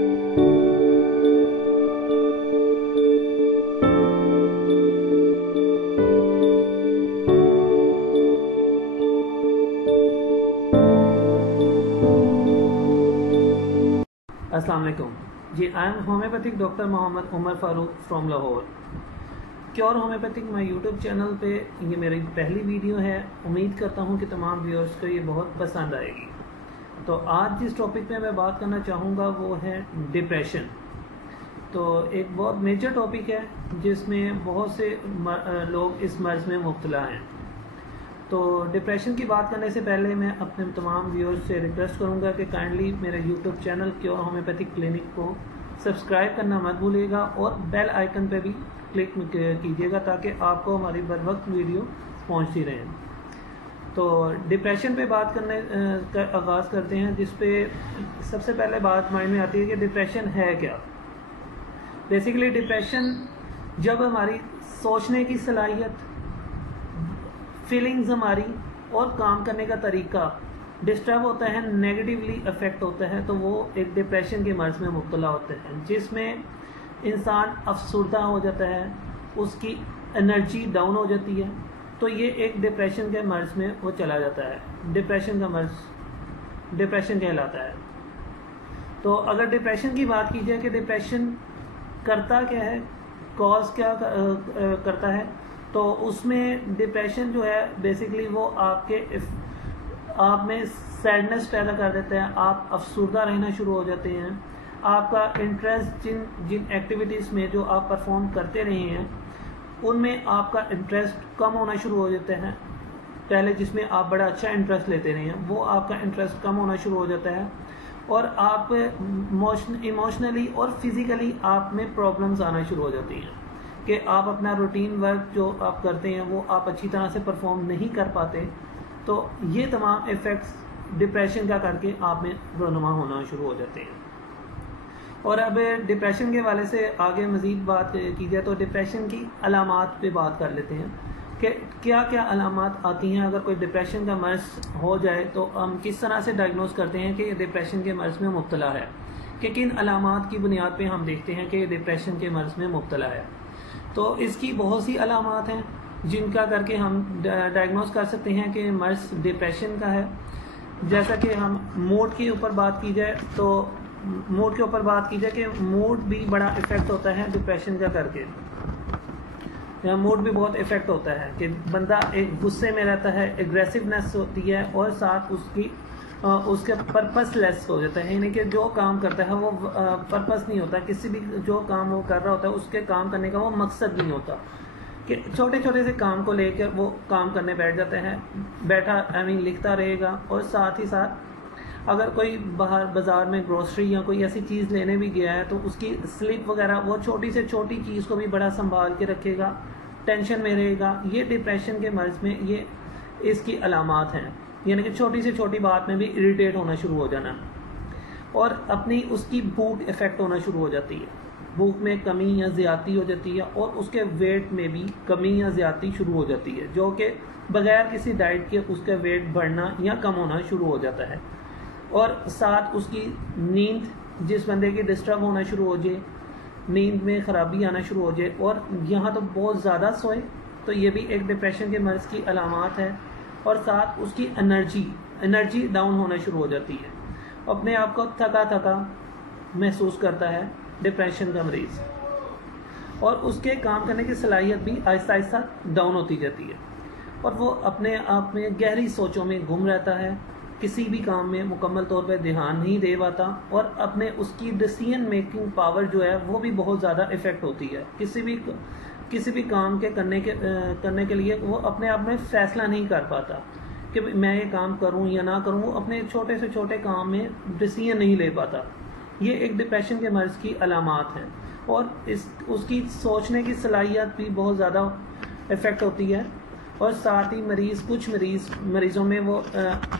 السلام علیکم جی، I am homeopathic doctor Muhammad Umar Farooq from Lahore. Cure homeopathic میں یوٹیوب چینل پہ یہ میری پہلی ویڈیو ہے. امید کرتا ہوں کہ تمام ویورز کو یہ بہت پسند آئے گی. تو آج جس ٹاپک پہ میں بات کرنا چاہوں گا وہ ہے ڈپریشن. تو ایک بہت میجر ٹاپک ہے جس میں بہت سے لوگ اس مرض میں مبتلا ہیں. تو ڈپریشن کی بات کرنے سے پہلے میں اپنے تمام ویورز سے ریکویسٹ کروں گا کہ کائنڈلی میرے YouTube channel cure homeopathic clinic کو سبسکرائب کرنا مت بھولیے گا اور بیل آئیکن پہ بھی کلک کیجیے گا تاکہ آپ کو ہماری بر وقت ویڈیو پہنچتی رہیں. تو ڈپریشن پہ بات کرنے کا آغاز کرتے ہیں، جس پہ سب سے پہلے بات مائنڈ میں آتی ہے کہ ڈپریشن ہے کیا. بیسیکلی ڈپریشن جب ہماری سوچنے کی صلاحیت، فیلنگز ہماری اور کام کرنے کا طریقہ ڈسٹرب ہوتا ہے، نیگیٹیولی افیکٹ ہوتا ہے، تو وہ ایک ڈپریشن کے مرض میں مبتلا ہوتے ہیں، جس میں انسان افسردہ ہو جاتا ہے، اس کی انرجی ڈاؤن ہو جاتی ہے. تو یہ ایک ڈپریشن کے مرض میں وہ چلا جاتا ہے. ڈپریشن کا مرض ڈپریشن کہلاتا ہے. تو اگر ڈپریشن کی بات کی جائے کہ ڈپریشن کرتا کیا ہے، کاز کیا کرتا ہے، تو اس میں ڈپریشن جو ہے بیسیکلی وہ آپ میں سیڈنس پیدا کر دیتا ہے. آپ افسردہ رہنا شروع ہو جاتے ہیں. آپ کا انٹرسٹ جن ایکٹیویٹیز میں جو آپ پرفارم کرتے رہے ہیں ان میں آپ کا انٹرسٹ کم ہونا شروع ہو جاتا ہے. پہلے جس میں آپ بڑا اچھا انٹرسٹ لیتے رہے ہیں وہ آپ کا انٹرسٹ کم ہونا شروع ہو جاتا ہے، اور آپ ایموشنلی اور فزیکلی آپ میں پرابلمز آنا شروع ہو جاتی ہیں کہ آپ اپنا روٹین ورک جو آپ کرتے ہیں وہ آپ اچھی طرح سے پرفارم نہیں کر پاتے. تو یہ تمام ایفیکٹس ڈپریشن کا کر کے آپ میں رونما ہونا شروع ہو جاتے ہیں. اور اب ڈپریشن کے حوالے سے آگے مزید بات کی جائے تو ڈپریشن کی علامات پہ بات کر لیتے ہیں کہ کیا کیا علامات آتی ہیں. اگر کوئی ڈپریشن کا مرض ہو جائے تو ہم کس طرح سے ڈائگنوز کرتے ہیں کہ یہ ڈپریشن کے مرض میں مبتلا ہے، کہ کن علامات کی بنیاد پہ ہم دیکھتے ہیں کہ یہ ڈپریشن کے مرض میں مبتلا ہے. تو اس کی بہت سی علامات ہیں جن کا کر کے ہم ڈائگنوز کر سکتے ہیں کہ مرض ڈپریشن کا ہے. جیسا کہ ہم موڈ کے اوپر بات کی جائے تو موڈ کے اوپر بات کی جائے کہ موڈ بھی بڑا افیکٹ ہوتا ہے ڈپریشن کا کر کے. موڈ بھی بہت افیکٹ ہوتا ہے کہ بندہ ایک غصے میں رہتا ہے، ایگریسونیس ہوتی ہے، اور ساتھ اس کے پرپس لیس ہو جاتا ہے. یعنی کہ جو کام کرتا ہے وہ پرپس نہیں ہوتا، کسی بھی جو کام وہ کر رہا ہوتا ہے اس کے کام کرنے کا وہ مقصد نہیں ہوتا، کہ چھوٹے چھوٹے سے کام کو لے کر وہ کام کرنے بیٹھ جاتے ہیں. بیٹھا لکھتا رہے گا، اور ساتھ ہی ساتھ اگر کوئی باہر بازار میں گروسری یا کوئی ایسی چیز لینے بھی گیا ہے تو اس کی سلپ وغیرہ وہ چھوٹی سے چھوٹی چیز کو بھی بڑا سنبھال کے رکھے گا، ٹینشن میں رہے گا. یہ ڈپریشن کے مرض میں یہ اس کی علامات ہیں. یعنی کہ چھوٹی سے چھوٹی بات میں بھی اریٹیٹ ہونا شروع ہو جانا، اور اپنی اس کی بھوک افیکٹ ہونا شروع ہو جاتی ہے. بھوک میں کمی یا زیادتی ہو جاتی ہے، اور اس کے ویٹ میں بھی کمی یا زیادتی شروع ہو جاتی ہے، جو کہ بغیر کسی ڈائٹ کے اس کا ویٹ بڑھنا یا کم ہونا شروع ہو جاتا ہے. اور ساتھ اس کی نیند، جس بندے کی ڈسٹرب ہونا شروع ہو جائے، نیند میں خرابی آنا شروع ہو جائے، اور یہاں تو بہت زیادہ سوئے، تو یہ بھی ایک ڈپریشن کے مرض کی علامات ہے. اور ساتھ اس کی انرجی ڈاؤن ہونا شروع ہو جاتی ہے، اپنے آپ کو تھکا تھکا محسوس کرتا ہے ڈپریشن کا مریض، اور اس کے کام کرنے کی صلاحیت بھی آہستہ آہستہ ڈاؤن ہوتی جاتی ہے، اور وہ اپنے آپ میں گہری سوچوں میں گم رہتا ہے، کسی بھی کام میں مکمل طور پہ دھیان نہیں دے پاتا، اور اپنے اس کی ڈیسیژن میکنگ پاور جو ہے وہ بھی بہت زیادہ افیکٹ ہوتی ہے. کسی بھی کام کے کرنے کے لیے وہ اپنے آپ میں فیصلہ نہیں کر پاتا کہ میں یہ کام کروں یا نہ کروں. وہ اپنے چھوٹے سے چھوٹے کام میں ڈیسیژن نہیں لے پاتا. یہ ایک ڈپریشن کے مرض کی علامات ہیں. اور اس کی سوچنے کی صلاحیت بھی بہت زیادہ افیکٹ ہوتی ہے، اور ساتھ ہی کچھ مریضوں میں وہ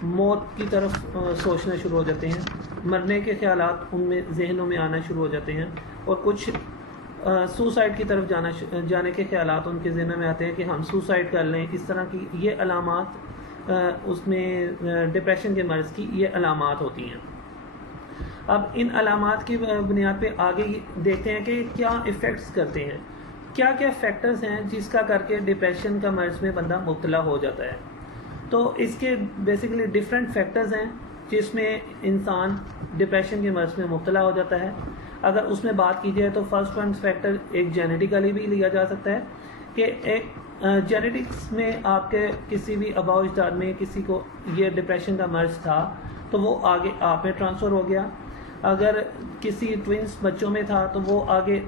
موت کی طرف سوچنا شروع ہو جاتے ہیں، مرنے کے خیالات ان میں ذہنوں میں آنا شروع ہو جاتے ہیں، اور کچھ سوسائڈ کی طرف جانے کے خیالات ان کے ذہنوں میں آتے ہیں کہ ہم سوسائڈ کر لیں. اس طرح کی یہ علامات اس میں ڈپریشن کے مرض کی یہ علامات ہوتی ہیں. اب ان علامات کی بنیاد پہ آگے دیکھتے ہیں کہ کیا ایفیکٹس کرتے ہیں، کیا کیا فیکٹرز ہیں جس کا کر کے ڈپریشن کا مرض میں بندہ مبتلا ہو جاتا ہے. تو اس کے بیسیکلی ڈفرینٹ فیکٹرز ہیں جس میں انسان ڈپریشن کے مرض میں مبتلا ہو جاتا ہے. اگر اس میں بات کی جائے تو فرسٹ ون فیکٹر ایک جینیٹیکلی بھی لیا جا سکتا ہے کہ ایک جینیٹکس میں آپ کے کسی بھی آباء و اجداد میں کسی کو یہ ڈپریشن کا مرض تھا تو وہ آگے آپ میں ٹرانسفر ہو گیا. اگر کسی ٹوئنس بچوں میں تھا تو وہ آگے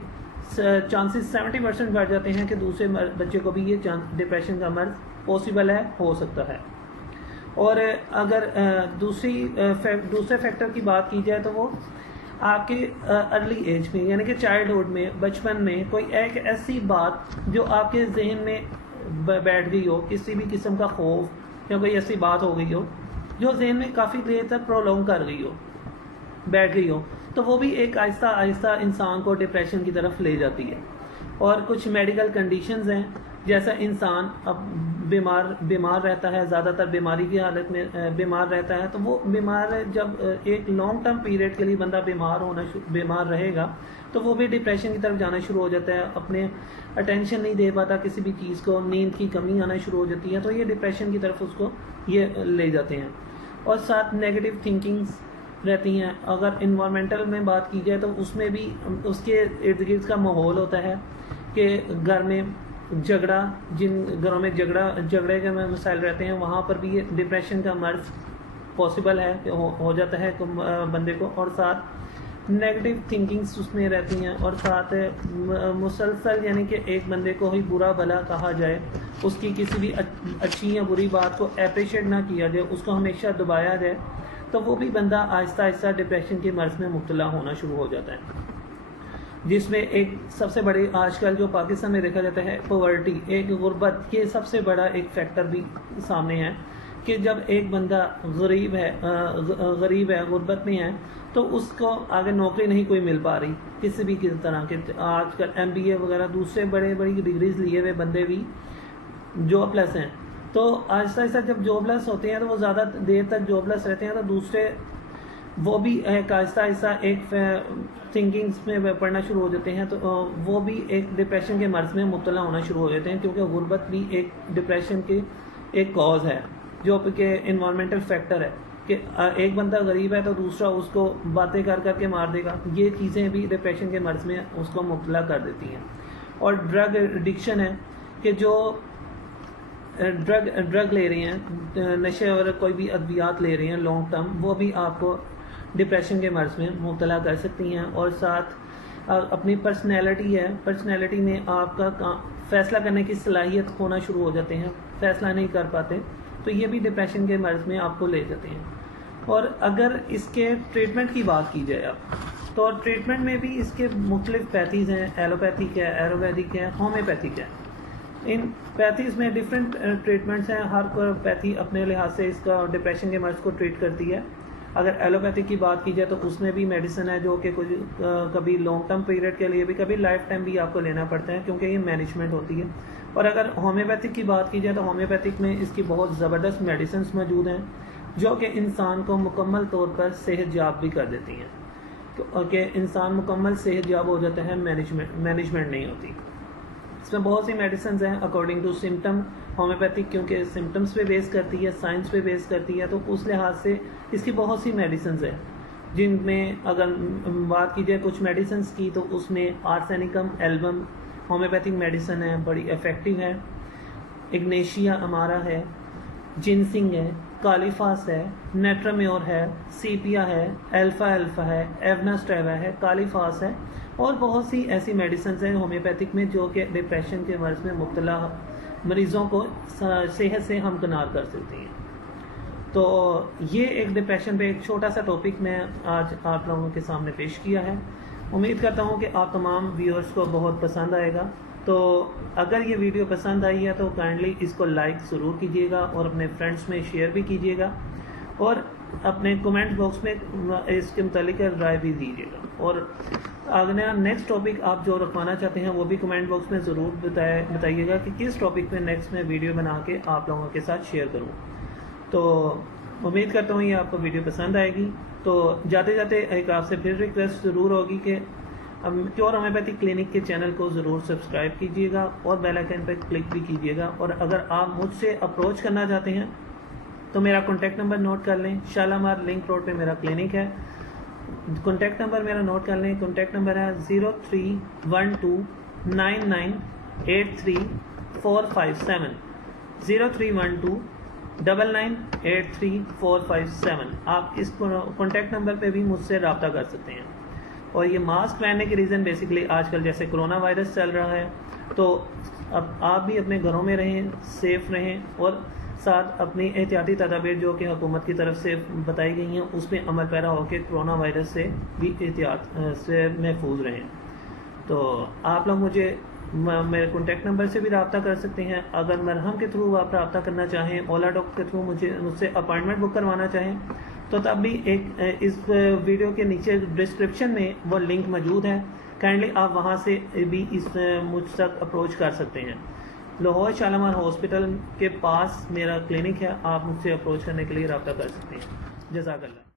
چانسز 70% بڑھ جاتے ہیں کہ دوسرے بچے کو بھی یہ ڈپریشن کا مرض پاسبل ہے، ہو سکتا ہے. اور اگر دوسرے فیکٹر کی بات کی جائے تو وہ آپ کے ارلی ایج میں یعنی کہ چائلڈہڈ میں، بچپن میں کوئی ایک ایسی بات جو آپ کے ذہن میں بیٹھ گئی ہو، کسی بھی قسم کا خوف یا کوئی ایسی بات ہو گئی ہو جو ذہن میں کافی دیر تک پرولونگ کر گئی ہو، بیٹھ گئی ہو، تو وہ بھی ایک آہستہ آہستہ انسان کو ڈپریشن کی طرف لے جاتی ہے. اور کچھ میڈیکل کنڈیشنز ہیں، جیسا انسان اب بیمار رہتا ہے، زیادہ تر بیماری کی حالت میں بیمار رہتا ہے، تو وہ بیمار جب ایک لانگ ٹرم پیریڈ کے لیے بندہ بیمار رہے گا تو وہ بھی ڈپریشن کی طرف جانا شروع ہو جاتا ہے، اپنے اٹینشن نہیں دے پاتا کسی بھی چیز کو، نیند کی کمی آنا شروع ہو جاتی ہے، تو یہ ڈپریشن کی طرف اس کو یہ لے جاتے ہیں. اور ساتھ نیگیٹو تھنکنگز رہتی ہیں. اگر انوائرمنٹل میں بات کی جائے تو اس میں بھی اس کے ارد گرد کا ماحول ہوتا ہے کہ گھر میں جھگڑا، جن گھروں میں جھگڑے کے مسائل رہتے ہیں وہاں پر بھی یہ ڈپریشن کا مرض پاسبل ہے کہ ہو جاتا ہے بندے کو. اور ساتھ نیگیٹو تھنکنگس اس میں رہتی ہیں، اور ساتھ مسلسل یعنی کہ ایک بندے کو ہی برا بھلا کہا جائے، اس کی کسی بھی اچھی یا بری بات کو اپریشیٹ نہ کیا جائے، اس کو ہمیشہ دبایا جائے، تو وہ بھی بندہ آہستہ آہستہ ڈپریشن کے مرض میں مبتلا ہونا شروع ہو جاتا ہے. جس میں ایک سب سے بڑی آج کل جو پاکستان میں دیکھا جاتا ہے پاورٹی، ایک غربت، یہ سب سے بڑا ایک فیکٹر بھی سامنے ہے کہ جب ایک بندہ غریب ہے، غربت میں ہے، تو اس کو آگے نوکری نہیں کوئی مل پا رہی کسی بھی طرح کے. آج کل MBA وغیرہ دوسرے بڑی ڈگریز لیے ہوئے بندے بھی جاب لیس ہیں، تو آہستہ آہستہ جب جاب لیس ہوتے ہیں تو وہ زیادہ دیر تک جاب لیس رہتے ہیں، تو دوسرے وہ بھی ایک آہستہ آہستہ ایک تھنکنگس میں پڑھنا شروع ہو جاتے ہیں، تو وہ بھی ایک ڈپریشن کے مرض میں مبتلا ہونا شروع ہو جاتے ہیں، کیونکہ غربت بھی ایک ڈپریشن کے ایک کاز ہے جو کہ انوائرمنٹل فیکٹر ہے کہ ایک بندہ غریب ہے تو دوسرا اس کو باتیں کر کے مار دے گا. یہ چیزیں بھی ڈپریشن کے مرض میں اس کو مبتلا کر دیتی ہیں. اور ڈرگ ایڈکشن ہے کہ جو ڈرگ لے رہے ہیں، نشے اور کوئی بھی ادویات لے رہے ہیں لانگ ٹرم، وہ بھی آپ کو ڈپریشن کے مرض میں مبتلا کر سکتی ہیں. اور ساتھ اپنی پرسنالٹی میں آپ کا فیصلہ کرنے کی صلاحیت کھونا شروع ہو جاتے ہیں، فیصلہ نہیں کر پاتے، تو یہ بھی ڈپریشن کے مرض میں آپ کو لے جاتے ہیں. اور اگر اس کے ٹریٹمنٹ کی بات کی جائے اب تو ٹریٹمنٹ میں بھی اس کے مختلف پیتھیز ہیں، ایلوپیتھک ہے، آیورویدک ہے، ہومیوپیتھک ہے. ان پیتھیز میں ڈفرینٹ ٹریٹمنٹس ہیں، ہر پیتھی اپنے لحاظ سے اس کا ڈپریشن کے مرض کو ٹریٹ کرتی ہے. اگر ایلوپیتھک کی بات کی جائے تو اس میں بھی میڈیسن ہے جو کہ کبھی لانگ ٹرم پیریڈ کے لیے بھی، کبھی لائف ٹائم بھی آپ کو لینا پڑتا ہے کیونکہ یہ مینجمنٹ ہوتی ہے. اور اگر ہومیوپیتھک کی بات کی جائے تو ہومیوپیتھک میں اس کی بہت زبردست میڈیسنس موجود ہیں جو کہ انسان کو مکمل طور پر صحت یاب بھی کر دیتی ہیں، کہ انسان مکمل صحت یاب ہو جاتا ہے، مینجمنٹ نہیں ہوتی. اس میں بہت سی میڈیسنز ہیں اکارڈنگ ٹو سمٹم. ہومیوپیتھک کیونکہ سمٹمس پہ بیس کرتی ہے، سائنس پہ بیس کرتی ہے، تو اس لحاظ سے اس کی بہت سی میڈیسنز ہیں، جن میں اگر بات کی جائے کچھ میڈیسنز کی تو اس میں آرسینکم ایلبم ہومیوپیتھک میڈیسن ہے، بڑی افیکٹو ہے. اگنیشیا امارا ہے، جنسنگ ہے، کالیفاس ہے، نیٹرامیور ہے، سیپیا ہے، الفا ہے، ایوناسٹیوا ہے، کالیفاس ہے، اور بہت سی ایسی میڈیسنز ہیں ہومیوپیتھک میں جو کہ ڈپریشن کے مرض میں مبتلا مریضوں کو صحت سے ہمکنار کر سکتی ہیں. تو یہ ایک ڈپریشن پہ ایک چھوٹا سا ٹاپک میں آج آپ لوگوں کے سامنے پیش کیا ہے. امید کرتا ہوں کہ آپ تمام ویورز کو بہت پسند آئے گا. تو اگر یہ ویڈیو پسند آئی ہے تو کائنڈلی اس کو لائک ضرور کیجیے گا اور اپنے فرینڈس میں شیئر بھی کیجیے گا، اور اپنے کمنٹ باکس میں اس کے متعلق رائے بھی دیجیے گا. اور اگر نیکسٹ ٹاپک آپ جو رکھوانا چاہتے ہیں وہ بھی کمنٹ باکس میں ضرور بتائیے گا کہ کس ٹاپک میں نیکسٹ میں ویڈیو بنا کے آپ لوگوں کے ساتھ شیئر کروں. تو امید کرتا ہوں یہ آپ کو ویڈیو پسند آئے گی. تو جاتے جاتے ایک آپ سے پھر ریکویسٹ ضرور ہوگی کہ پیور ہومیوپیتھی کلینک کے چینل کو ضرور سبسکرائب کیجیے گا اور بیل آئیکن پہ کلک بھی کیجیے گا. اور اگر آپ مجھ سے اپروچ کرنا چاہتے ہیں تو میرا کانٹیکٹ نمبر نوٹ کر لیں. شالامار لنک روڈ پہ میرا کلینک ہے. کانٹیکٹ نمبر میرا نوٹ کر لیں. کانٹیکٹ نمبر ہے 0312998347 0312998347. آپ اس کانٹیکٹ نمبر پہ بھی مجھ سے رابطہ کر سکتے ہیں. اور یہ ماسک پہننے کے ریزن بیسیکلی آج کل جیسے کرونا وائرس چل رہا ہے تو اب آپ بھی اپنے گھروں میں رہیں, سیف رہیں اور ساتھ اپنی احتیاطی تدابیر جو کہ حکومت کی طرف سے بتائی گئی ہیں اس میں عمل پیرا ہو کے کرونا وائرس سے بھی احتیاط سے محفوظ رہیں. تو آپ لوگ مجھے میرے کانٹیکٹ نمبر سے بھی رابطہ کر سکتے ہیں. اگر مرہم کے تھرو آپ رابطہ کرنا چاہیں, اولا ڈاک کے تھرو مجھ سے اپائنٹمنٹ بک کروانا چاہیں تو تب بھی ایک اس ویڈیو کے نیچے ڈسکرپشن میں وہ لنک موجود ہے. کائنڈلی آپ وہاں سے بھی مجھ تک اپروچ کر سکتے ہیں. لاہور شالامار ہاسپٹل کے پاس میرا کلینک ہے. آپ مجھ سے اپروچ کرنے کے لیے رابطہ کر سکتے ہیں. جزاک اللہ.